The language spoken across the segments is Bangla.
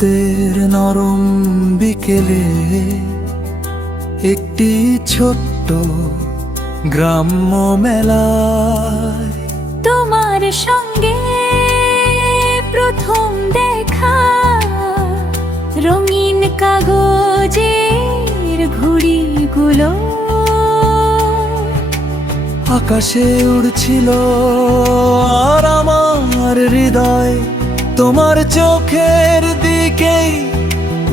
শীতের নরম বিকেলে একটি ছোট্ট গ্রাম্য মেলায় তোমার সঙ্গে প্রথম দেখা, রঙিন কাগজের ঘুড়িগুলো আকাশে উড়ছিল, আর আমার হৃদয় তোমার চোখের দিকেই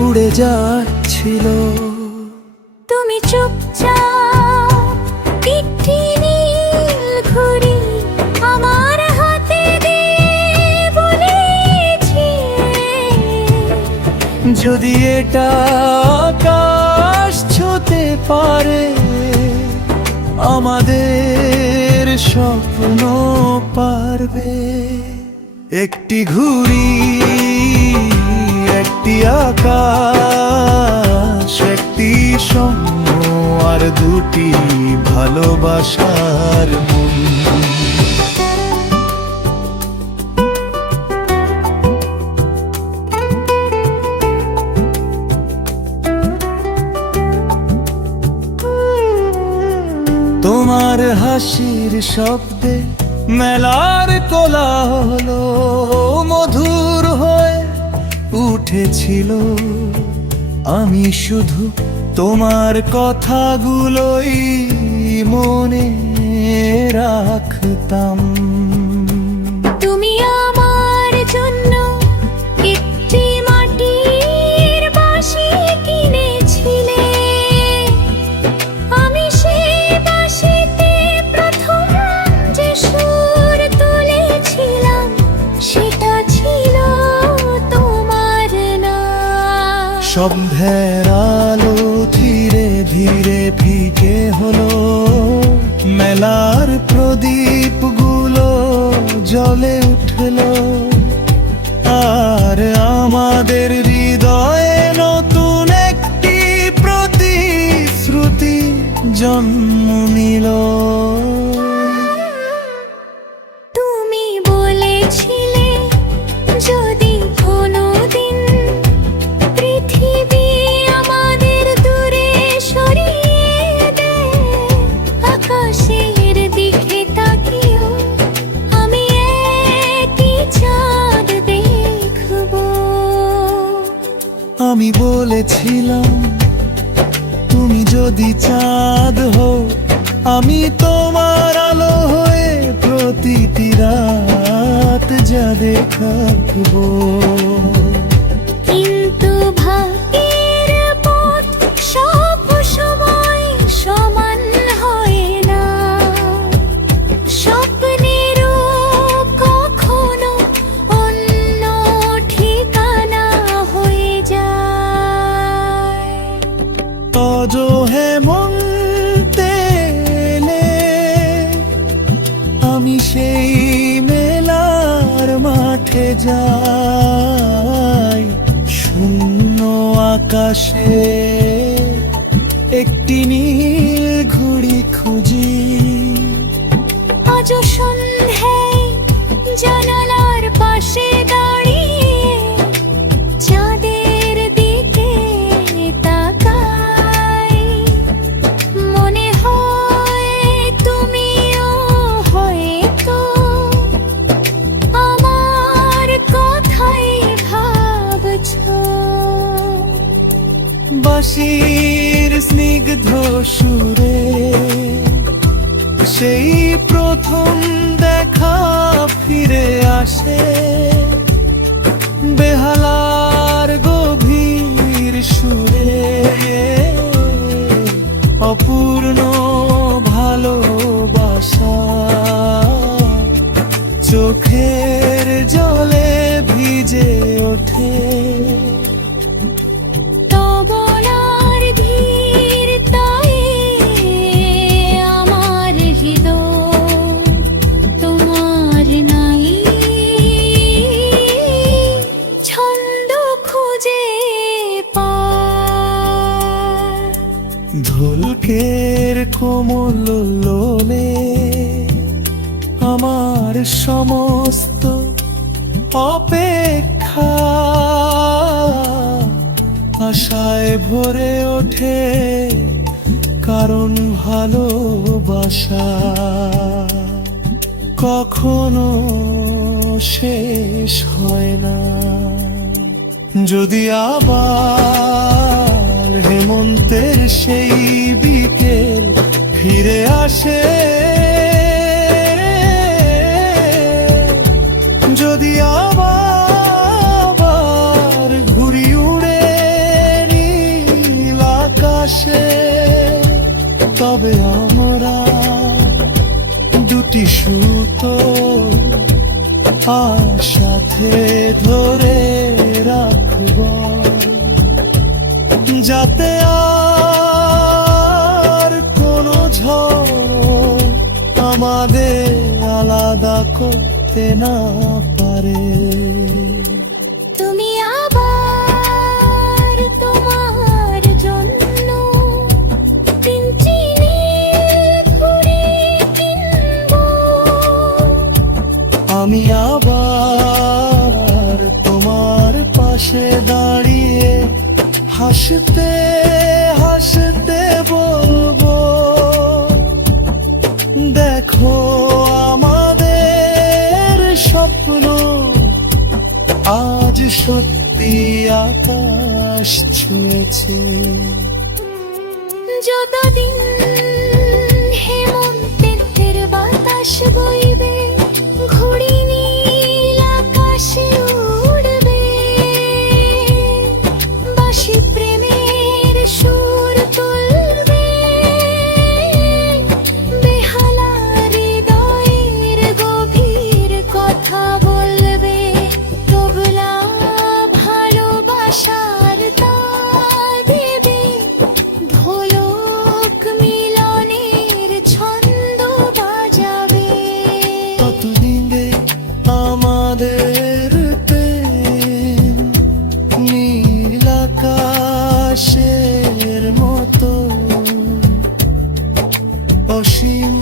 উড়ে যাচ্ছিল। তুমি চুপচাপ একটি নীল ঘুড়ি আমার হাতে দিয়ে বলেছিলে, যদি এটা আকাশ ছুঁতে পারে, আমাদের স্বপ্ন পারবে। একটি ঘুড়ি, একটি আকাশ, একটি স্বপ্ন, আর দুটি ভালোবাসার মন। তোমার হাসির শব্দে মেলার কোলাহল মধুর হয়ে উঠেছিল। আমি শুধু তোমার কথাগুলোই মনে রাখতাম। তুমি আমার জন্য একটি মাটির বাঁশি কিনেছিলে, আমি সেই বাঁশিতে প্রথম যে সুর তুলেছিলাম সেটা ছিল তোমার নাম। সন্ধ্যার আলো ধীরে ধীরে ফিকে হলো, মেলার প্রদীপগুলো জ্বলে উঠল, আর আমাদের হৃদয়ে নতুন একটি প্রতিশ্রুতি জন্ম নিল। তুমি বলেছিলে যদি কোনোদিন পৃথিবী আমাদের দূরে সরিয়ে দেয়, আকাশের দিকে তাকিও, আমি একই চাঁদ দেখব। আমি বলেছিলাম তুমি যদি চাঁদ হও, আমি তোমার আলো হয়ে প্রতিটি রাত যা দেখাবো। কিন্তু ভাগ্যের পথ সব সময় সমান হয় না, স্বপ্নেরও কখনো অন্য ঠিকানা হয়ে যায়। তজ হেমন্তে এলে আমি সেই মেলার মাঠে যাই, শূন্য আকাশে একটি নীল ঘুড়ি খুঁজি। আজ সন্ধ্যায় জানালার পাশে দাঁড়িয়ে চাঁদের দিকে তাকাই, মনে হয় তুমিও হয়তো আমার কথাই ভাবছো। বাঁশির স্নিগ্ধ সুরে সেই প্রথম দেখা ফিরে আসে, বেহালার গভীর সুরে অপূর্ণ ভালোবাসা চোখের জলে ভিজে ওঠে। তবলার ধীর তায়ে আমার হৃদয় তোমার নাই, ছন্দ খুঁজে পায়। ঢোলকের কোমল লোলে আমার সমস্ত অপেক্ষা আশায় ভরে ওঠে কারণ ভালোবাসা কখনো শেষ হয় না। যদি আবার হেমন্তের সেই বিকেল ফিরে আসে, যদি আবার ঘুরি উড়ে নীল আকাশে, তবে আমরা দুটি সুতো সাথে ধরে রাখব, যাতে আর কোনো ঝড় আমাদের আলাদা করতে না পারে। তুমি আবার তোমার জন্য তিনটি নীল ঘুড়ি কিনবো। আমি আবার তোমার পাশে দাঁড়িয়ে হাসতে হাসতে বলবো, দেখো আমাদের স্বপ্ন আজ সত্যি আকাশ ছুঁয়েছে। যতদিন হেমন্তের বাতাস বইবে, ঘুড়ি নীল আকাশে উড়বে, বাঁশি প্রেমের সুর তুলবে, বেহালা হৃদয়ের গভীর কথা বলবে, তবলা ভালোবাসার তাল দেবে, ঢোলক মিলনের ছন্দ বাজাবে। ততদিনে আমাদের প্রেম নীল আকাশের মতো অসীম